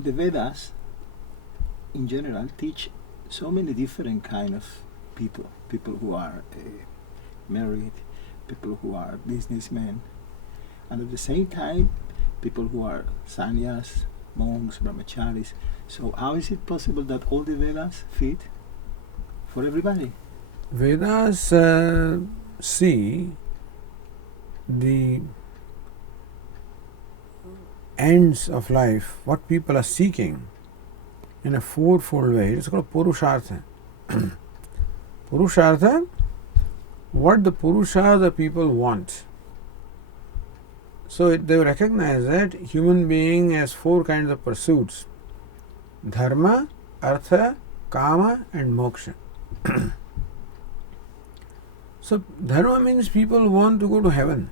The Vedas, in general, teach so many different kind of people. People who are married, people who are businessmen, and at the same time, people who are sannyas, monks, brahmacharis. So how is it possible that all the Vedas fit for everybody? Vedas see the ends of life, what people are seeking, in a fourfold way. It's called Purushartha. Purushartha, what the Purusha the people want. So they recognize that human being has four kinds of pursuits: dharma, artha, kama and moksha. So dharma means people want to go to heaven.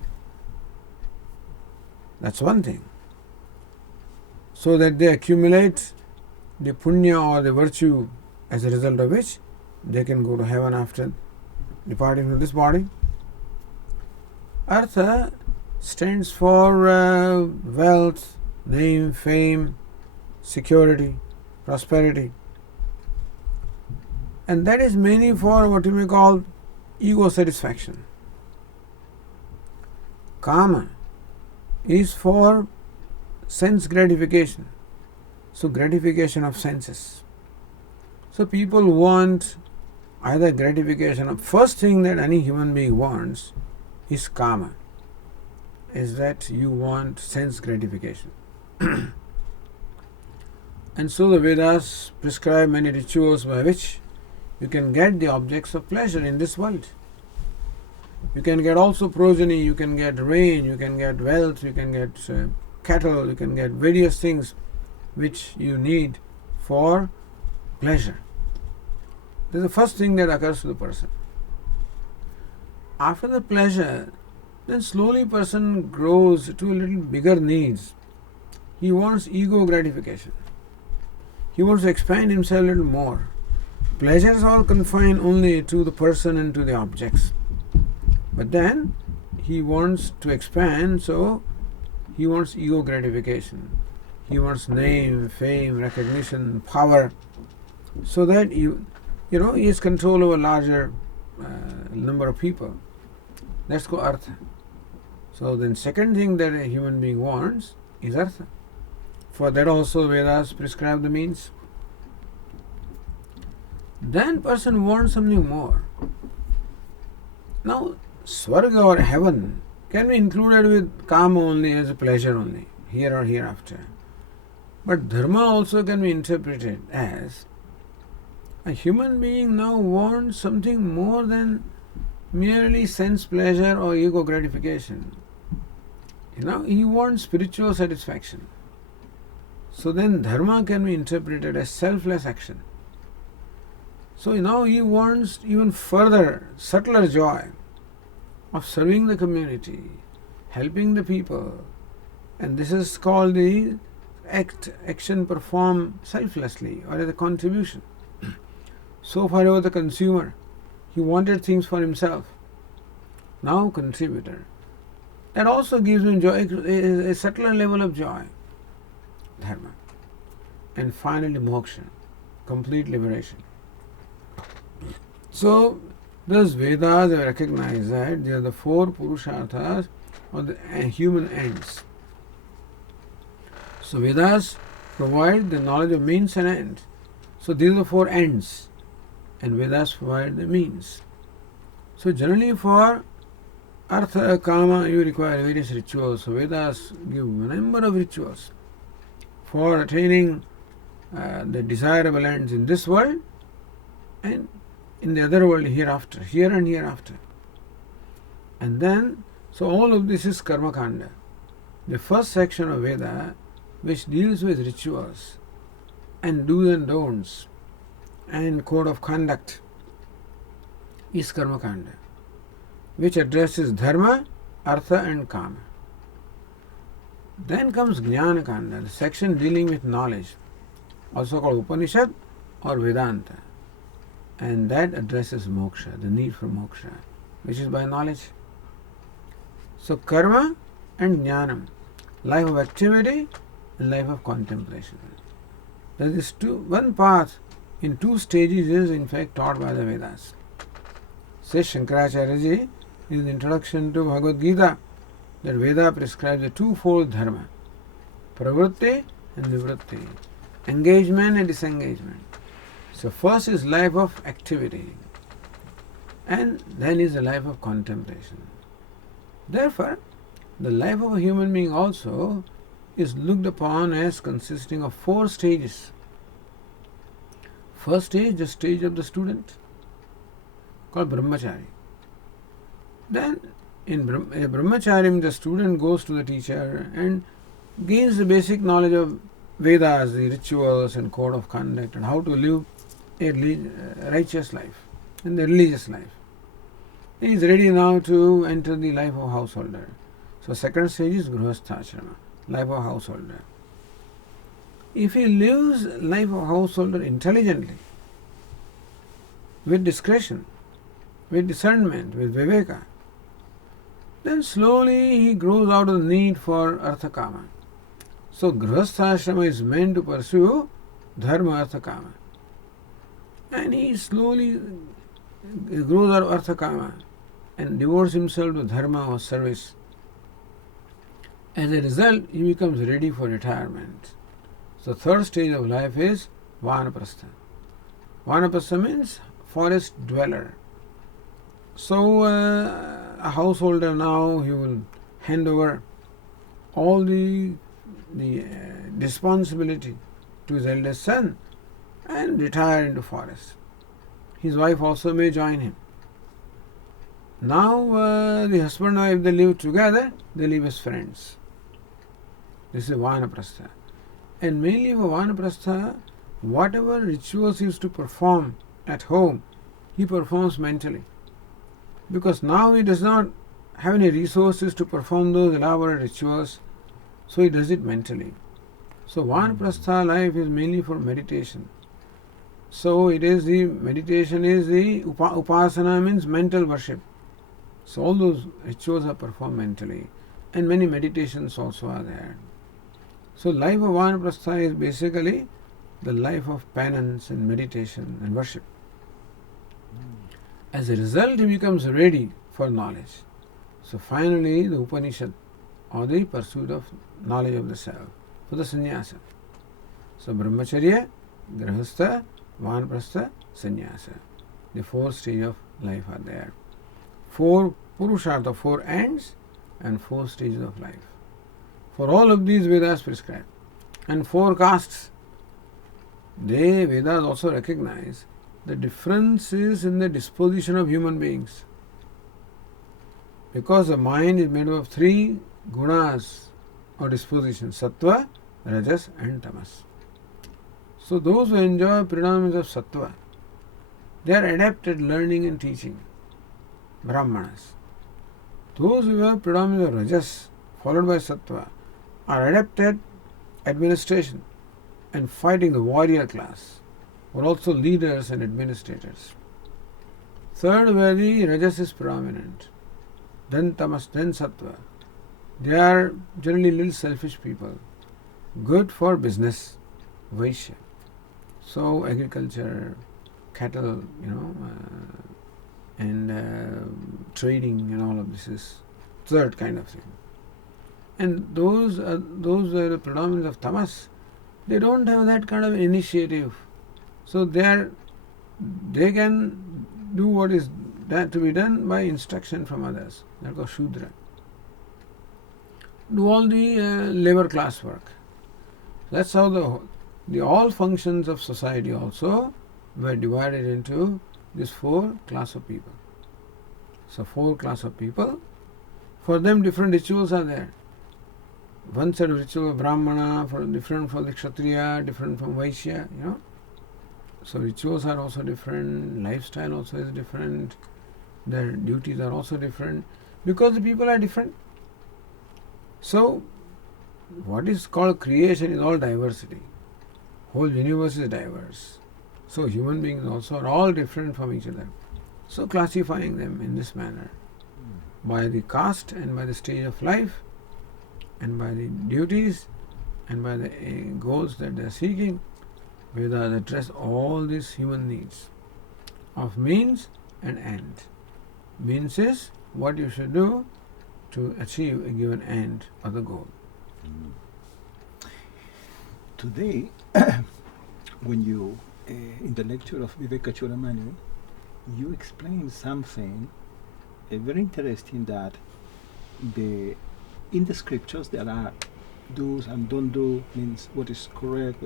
That's one thing. So that they accumulate the punya or the virtue, as a result of which they can go to heaven after departing from this body. Artha stands for wealth, name, fame, security, prosperity. And that is mainly for what you may call ego satisfaction. Kama is for sense gratification. So gratification of senses. So people want either gratification of, first thing that any human being wants is kama, is that you want sense gratification. And so the Vedas prescribe many rituals by which you can get the objects of pleasure in this world. You can get also progeny, you can get rain, you can get wealth, you can get cattle, you can get various things which you need for pleasure. This is the first thing that occurs to the person. After the pleasure, then slowly person grows to a little bigger needs. He wants ego gratification. He wants to expand himself a little more. Pleasures are confined only to the person and to the objects. But then he wants to expand, so he wants ego gratification. He wants name, fame, recognition, power, so that he has control over larger number of people. That's called artha. So then second thing that a human being wants is artha. For that also Vedas prescribe the means. Then person wants something more. Now, Swarga or heaven can be included with kama only as a pleasure only, here or hereafter. But dharma also can be interpreted as a human being now wants something more than merely sense pleasure or ego gratification. He wants spiritual satisfaction. So then dharma can be interpreted as selfless action. So now he wants even further, subtler joy of serving the community, helping the people. And this is called the action performed selflessly or as a contribution. So far he was the consumer. He wanted things for himself. Now contributor. That also gives him joy, a subtler level of joy. Dharma. And finally moksha, complete liberation. So Thus Vedas have recognized that they are the four Purusharthas or the human ends. So Vedas provide the knowledge of means and ends. So these are the four ends, and Vedas provide the means. So generally for Artha, Kama, you require various rituals. So Vedas give a number of rituals for attaining the desirable ends in this world and in the other world hereafter, here and hereafter. And then, so all of this is Karma Kanda. The first section of Veda, which deals with rituals and do's and don'ts and code of conduct, is Karma Kanda, which addresses Dharma, Artha and Kama. Then comes Jnana Kanda, the section dealing with knowledge, also called Upanishad or Vedanta, and that addresses moksha, the need for moksha, which is by knowledge. So Karma and Jnanam, life of activity and life of contemplation. That is one path in two stages is in fact taught by the Vedas. Says Shankaracharya Ji in the introduction to Bhagavad Gita that Veda prescribes a twofold dharma, pravritti and nivritti, engagement and disengagement. So first is life of activity and then is the life of contemplation. Therefore, the life of a human being also is looked upon as consisting of four stages. First stage, the stage of the student, called Brahmachari. Then in Brahmacharim, the student goes to the teacher and gains the basic knowledge of Vedas, the rituals and code of conduct and how to live a righteous life and the religious life. He is ready now to enter the life of householder. So second stage is Grihastha-ashrama, life of householder. If he lives life of householder intelligently, with discretion, with discernment, with viveka, then slowly he grows out of the need for artha kama. So Grihastha-ashrama is meant to pursue dharma, artha kama. And he slowly grows out of artha kama and devotes himself to dharma or service. As a result, he becomes ready for retirement. So third stage of life is Vanaprastha. Vanaprastha means forest dweller. So a householder now, he will hand over all the responsibility to his eldest son and retire into forest. His wife also may join him. Now the husband and wife, they live together, they live as friends. This is Vanaprastha. And mainly for Vanaprastha, whatever rituals he used to perform at home, he performs mentally. Because now he does not have any resources to perform those elaborate rituals, so he does it mentally. So Vanaprastha life is mainly for meditation. So it is the meditation is the upasana means mental worship. So all those rituals are performed mentally, and many meditations also are there. So life of Vanaprastha is basically the life of penance and meditation and worship. As a result, he becomes ready for knowledge. So finally, the Upanishad or the pursuit of knowledge of the self for the sannyasa. So Brahmacharya, Grihastha, Vanaprastha, sannyasa. The four stages of life are there. Four Purushartha, four ends and four stages of life. For all of these Vedas prescribe. And four castes. Vedas also recognize the differences in the disposition of human beings. Because the mind is made up of three gunas or dispositions, sattva, rajas and tamas. So those who enjoy predominance of sattva, they are adept at learning and teaching, brahmanas. Those who have predominance of rajas, followed by sattva, are adept at administration and fighting the warrior class, who are also leaders and administrators. Third, where the rajas is predominant, then tamas, then sattva. They are generally little selfish people, good for business, vaishya. So agriculture, cattle, and trading and all of this is third kind of thing. And those are the predominance of tamas. They don't have that kind of initiative. So they can do what is that to be done by instruction from others. That goes Shudra. Do all the labor class work. That's how the all functions of society also were divided into these 4 classes of people. So 4 classes of people. For them different rituals are there. One set of ritual of Brahmana, different for the Kshatriya, different from Vaishya, So rituals are also different, lifestyle also is different, their duties are also different, because the people are different. So, what is called creation is all diversity. Whole universe is diverse. So human beings also are all different from each other. So classifying them in this manner, by the caste and by the stage of life, and by the duties, and by the goals that they are seeking, Vedas address all these human needs of means and end. Means is what you should do to achieve a given end or the goal. Today, when you, in the lecture of Vivekachudamani, you explain something very interesting, that in the scriptures there are do's and don't do, means what is correct,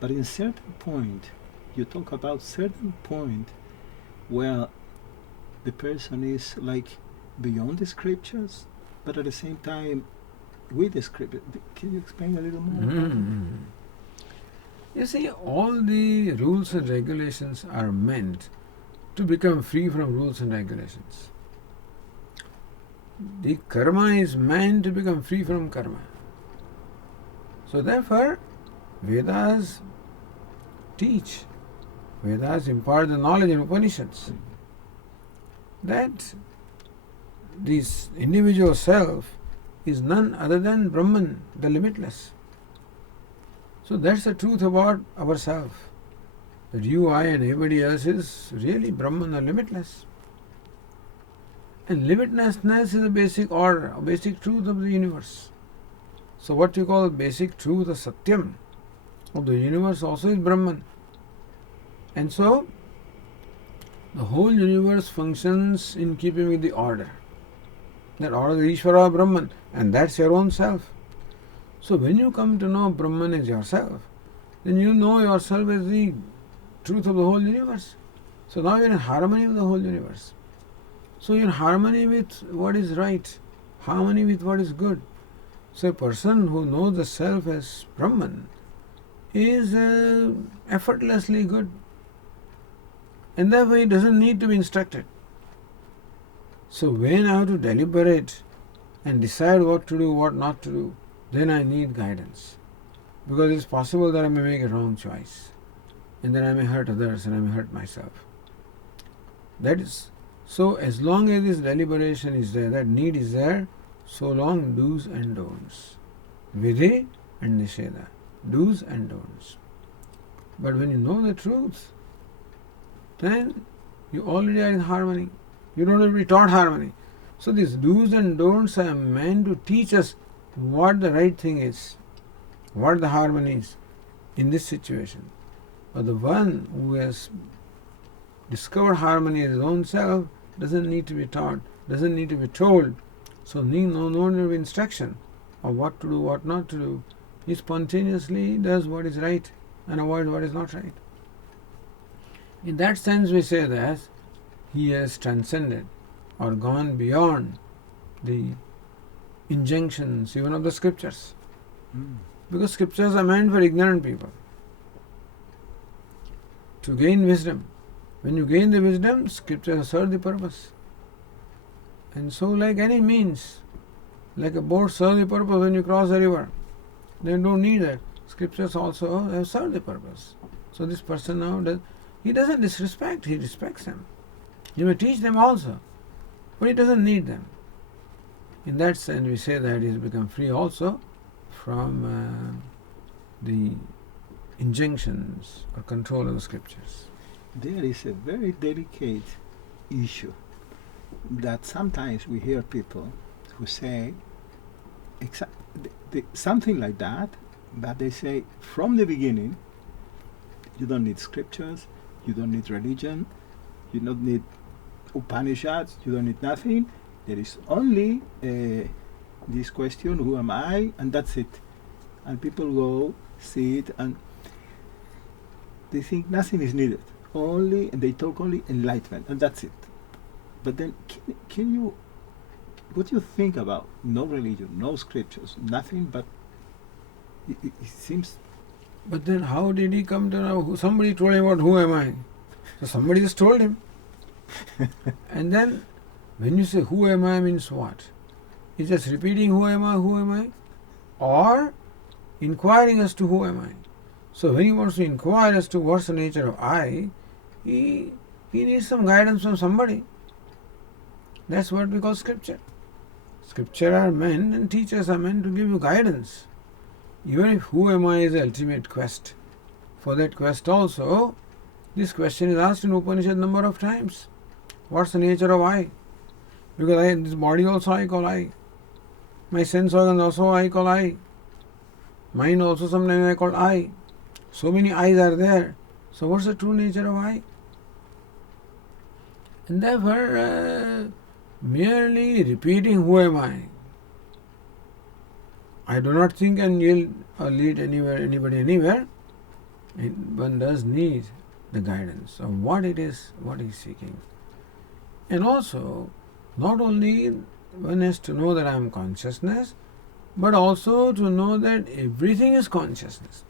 but in certain point, you talk about certain point where the person is like beyond the scriptures, but at the same time with the scripture. Can you explain a little more? You see, all the rules and regulations are meant to become free from rules and regulations. The karma is meant to become free from karma. So therefore, Vedas teach, Vedas impart the knowledge in Upanishads that this individual self is none other than Brahman, the limitless. So that's the truth about ourselves. That you, I and everybody else is really Brahman, the limitless. And limitlessness is the basic order, a basic truth of the universe. So what you call the basic truth, the satyam of the universe also is Brahman. And so, the whole universe functions in keeping with the order. That order is Ishvara Brahman, and that's your own self. So when you come to know Brahman as yourself, then you know yourself as the truth of the whole universe. So now you're in harmony with the whole universe. So you're in harmony with what is right, harmony with what is good. So a person who knows the self as Brahman is effortlessly good. And therefore he doesn't need to be instructed. So when I have to deliberate and decide what to do, what not to do, then I need guidance. Because it's possible that I may make a wrong choice. And then I may hurt others and I may hurt myself. That is, so as long as this deliberation is there, that need is there, so long do's and don'ts. Vidhi and Nisheda. Do's and don'ts. But when you know the truth, then you already are in harmony. You don't have to be taught harmony. So these do's and don'ts are meant to teach us what the right thing is, what the harmony is in this situation. But the one who has discovered harmony in his own self doesn't need to be taught, doesn't need to be told. So no need of instruction of what to do, what not to do. He spontaneously does what is right and avoids what is not right. In that sense we say that he has transcended or gone beyond the injunctions even of the scriptures. Because scriptures are meant for ignorant people to gain wisdom. When you gain the wisdom, scriptures serve the purpose. And so like any means, like a boat serves the purpose when you cross a river, they don't need that. Scriptures also have served the purpose. So this person now he doesn't disrespect, he respects them. You may teach them also, but he doesn't need them. In that sense, we say that he has become free also from the injunctions or control of the scriptures. There is a very delicate issue that sometimes we hear people who say something like that, but they say from the beginning, you don't need scriptures, you don't need religion, you don't need Upanishads, you don't need nothing. There is only this question, who am I? And that's it. And people go, sit, and they think nothing is needed. And they talk only enlightenment, and that's it. But then, can you, what do you think about no religion, no scriptures, nothing, but it seems... But then how did he come to know? Somebody told him about who am I? So somebody just told him. And then, when you say who am I means what? He's just repeating who am I? Or inquiring as to who am I? So when he wants to inquire as to what's the nature of I, he needs some guidance from somebody. That's what we call scripture. Scripture are meant, and teachers are meant to give you guidance. Even if who am I is the ultimate quest, for that quest also, this question is asked in Upanishad number of times. What's the nature of I? Because this body also I call I. My sense organs also I call I. Mind also sometimes I call I. So many I's are there. So what's the true nature of I? And therefore, merely repeating who am I do not think can yield or lead anybody anywhere. One does need the guidance of what it is, what he is seeking. And also, not only one has to know that I am consciousness, but also to know that everything is consciousness.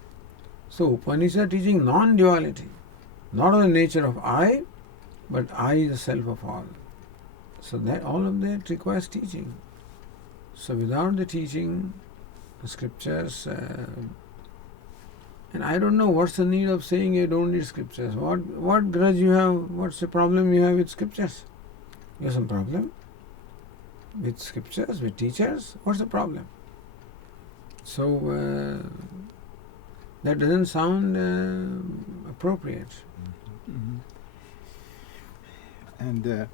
So Upanishad teaching non-duality, not of the nature of I, but I is the self of all. So that all of that requires teaching. So without the teaching, the scriptures, and I don't know what's the need of saying you don't need scriptures. What grudge you have? What's the problem you have with scriptures? You have some problem with scriptures, with teachers? What's the problem? So that doesn't sound appropriate. Mm-hmm. And the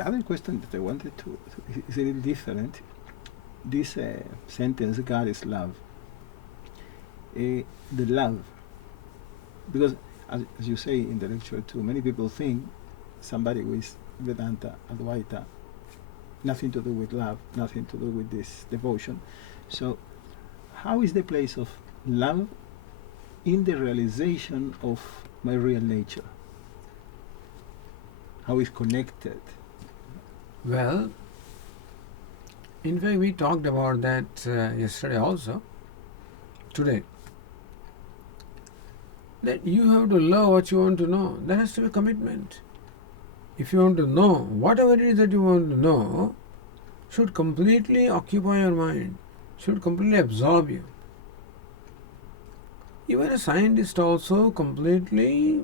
other question that I wanted to is a little different. This sentence, God is love. The love, because as you say in the lecture too, many people think somebody with Vedanta, Advaita, nothing to do with love, nothing to do with this devotion. So how is the place of love in the realization of my real nature? How is connected? Well, in fact, we talked about that yesterday also, today. That you have to love what you want to know. That has to be a commitment. If you want to know, whatever it is that you want to know, should completely occupy your mind, should completely absorb you. Even a scientist also completely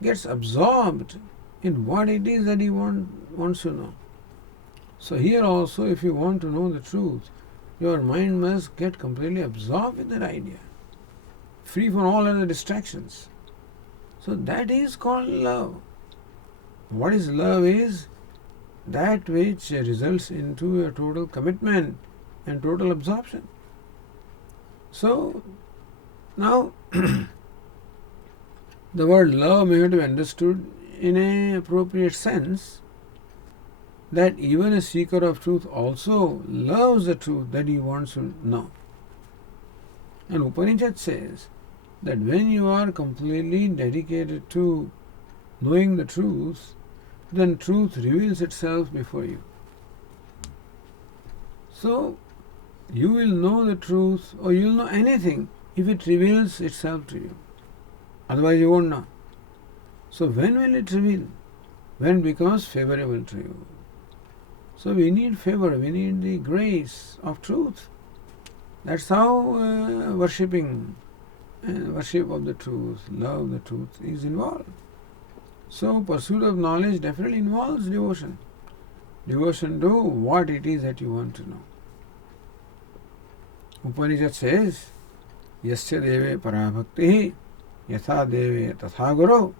gets absorbed in what it is that he wants to know. So here also, if you want to know the truth, your mind must get completely absorbed with that idea, free from all other distractions. So that is called love. What is love is that which results into a total commitment and total absorption. So now the word love may have to be understood in an appropriate sense, that even a seeker of truth also loves the truth that he wants to know. And Upanishad says that when you are completely dedicated to knowing the truth, then truth reveals itself before you. So you will know the truth, or you will know anything if it reveals itself to you. Otherwise you won't know. So when will it reveal? When it becomes favorable to you. So we need favor, we need the grace of truth. That's how worship of the truth, love of the truth is involved. So pursuit of knowledge definitely involves devotion. Devotion to what it is that you want to know. Upanishad says, Yasya deve parabhakti yatha deve tatha guru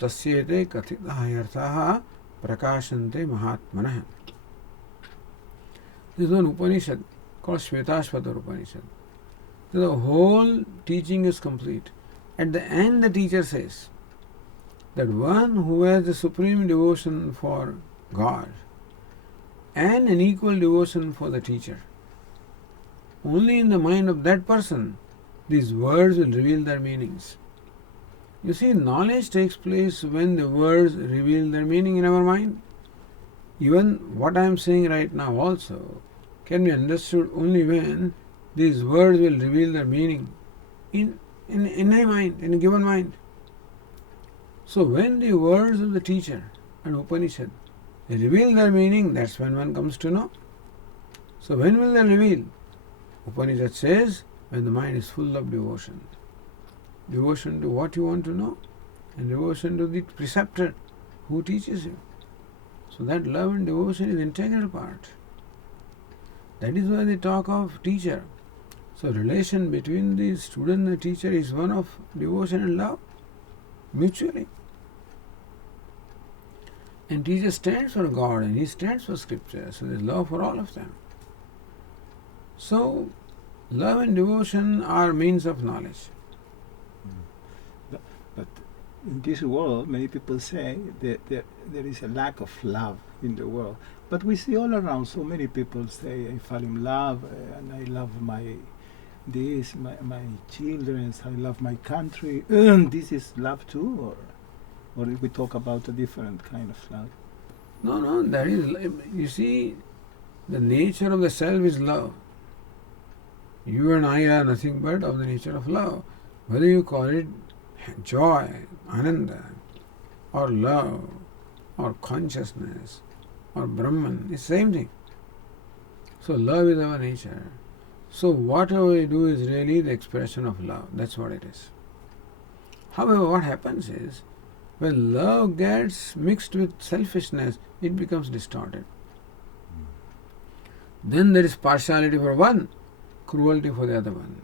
tasyete kathitah yarthaha prakashante mahatmanah. There is one Upanishad called Shvetashvatar Upanishad. The whole teaching is complete. At the end, the teacher says that one who has the supreme devotion for God and an equal devotion for the teacher, only in the mind of that person these words will reveal their meanings. You see, knowledge takes place when the words reveal their meaning in our mind. Even what I am saying right now also can be understood only when these words will reveal their meaning in a mind, in a given mind. So when the words of the teacher and Upanishad reveal their meaning, that's when one comes to know. So when will they reveal? Upanishad says, when the mind is full of devotion. Devotion to what you want to know, and devotion to the preceptor who teaches you. So that love and devotion is an integral part. That is why they talk of teacher. So relation between the student and the teacher is one of devotion and love, mutually. And teacher stands for God and he stands for scripture. So there is love for all of them. So love and devotion are means of knowledge. But in this world, many people say that there is a lack of love in the world. But we see all around so many people say, I fall in love and I love my children, I love my country. This is love too? Or we talk about a different kind of love? No, that is, you see, the nature of the self is love. You and I are nothing but of the nature of love. Whether you call it joy, ananda, or love, or consciousness, or Brahman, it's the same thing. So love is our nature. So whatever we do is really the expression of love. That's what it is. However, what happens is, when love gets mixed with selfishness, it becomes distorted. Then there is partiality for one, cruelty for the other one.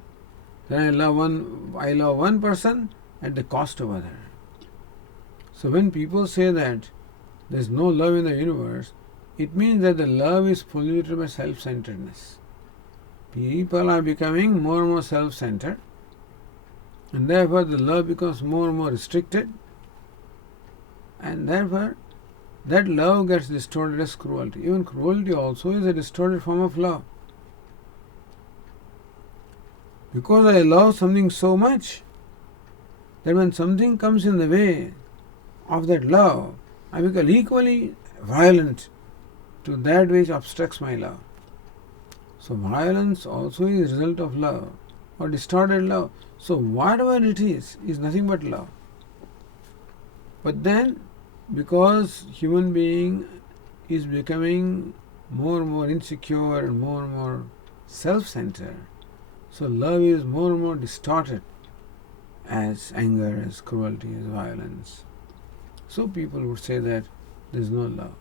Then I love one person at the cost of other. So when people say that there is no love in the universe, it means that the love is polluted by self-centeredness. People are becoming more and more self-centered, and therefore the love becomes more and more restricted, and therefore that love gets distorted as cruelty. Even cruelty also is a distorted form of love. Because I love something so much that when something comes in the way of that love, I become equally violent to that which obstructs my love. So violence also is a result of love or distorted love. So whatever it is nothing but love. But then, because human being is becoming more and more insecure and more self-centered, so love is more and more distorted as anger, as cruelty, as violence. So people would say that there is no love.